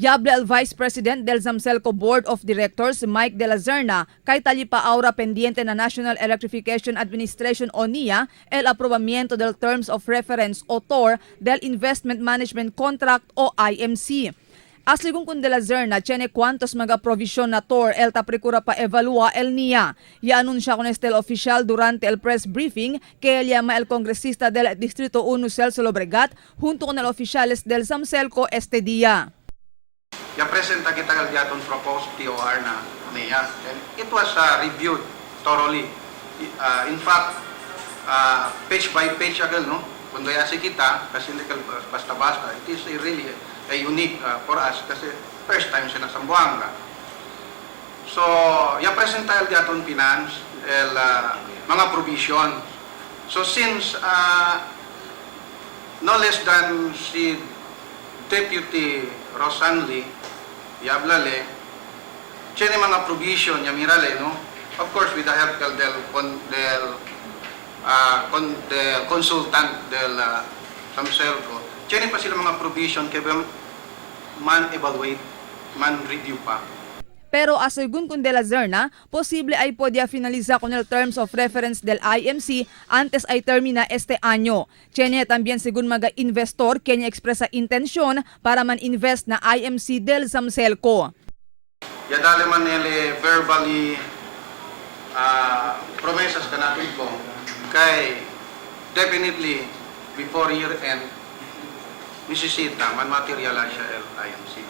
Yable al Vice President del Zamcelco Board of Directors Mike de la Zerna kay talipa aura pendiente na National Electrification Administration o NIA el aprobamiento del Terms of Reference o TOR del Investment Management Contract o IMC. Asligong kun de la Zerna, tiene cuantos mga provision na TOR el taprecura pa evalua el NIA. Ya anuncia con este oficial durante el press briefing que llama el congresista del Distrito 1 Celso Lobregat junto con el oficiales del Zamcelco este día. Ya presenta kita kaldiaton proposed TOR na niya. And it was reviewed thoroughly. In fact, page by page agad, no? Kundo yasi kita, kasi hindi basta-basta. It is really unique for us kasi first time siya na Zamboanga. So, ya presenta kaldiaton finance, mga provision. So since no less than si Deputy Rosanli Yablale, tiene mga provision ya mirale, no? Of course, with the help del consultant del Zamcelco, tiene pa sila mga provision kaya man evaluate, man review pa. Pero asegun kun de la Zerna, posible ay podía finalizar con el Terms of Reference del IMC antes ay termina este año. Tiene también según mga investor que expresa intención para man-invest na IMC del Zamcelco. Ya dale man nele verbally promesas ka natin ko kay definitely before year end nisisita man materialize siya el IMC.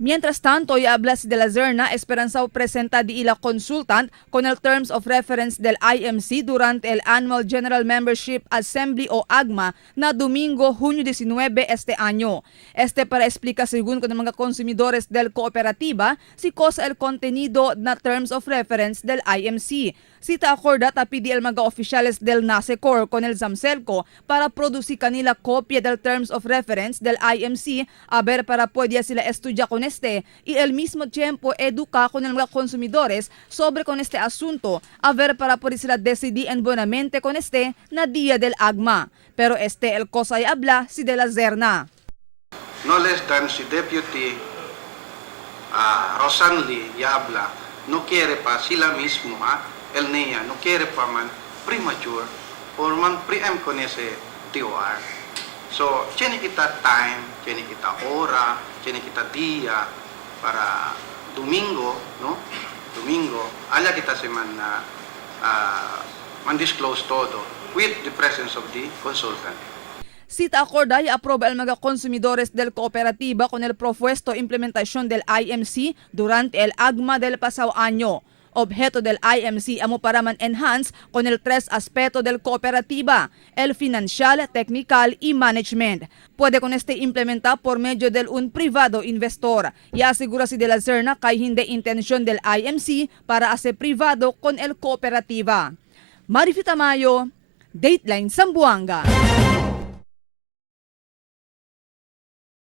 Mientras tanto, habla si de la Zerna esperanzao presenta di ila consultant con el Terms of Reference del IMC durante el Annual General Membership Assembly o AGMA na Domingo, Junio 19 este año. Este para explicar según con mga consumidores del kooperatiba si cosa el contenido na Terms of Reference del IMC. Sita acorda tapidi el mga oficiales del NASECOR con el Zamcelco para producir kanila kopya del Terms of Reference del IMC a ver para pwede sila estudiar con este y al mismo tiempo educar con el mga consumidores sobre con este asunto a ver para pwede sila decidir en buenamente con este na día del AGMA. Pero este el cosa ay habla si de la Zerna. No less than si Deputy Rosanli Yabla no quiere pa sila mismo el NIA no quiere pa man premature or man preempt con ese TOR. So, tiene kita time, tiene kita hora, tiene kita día para Domingo, no? Domingo, ala kita se man disclose todo with the presence of the consultant. Sita acorda y aproba el mga consumidores del kooperatiba con el propuesto implementación del IMC durante el AGMA del pasado año. Objeto del IMC amo para man-enhance con el tres aspecto del cooperativa, el financial, technical y management. Puede con este implementar por medio del un privado investor y asegura si de la Zerna kay hindi intención del IMC para hacer privado con el cooperativa. Marifita Mayo, Dateline Zamboanga.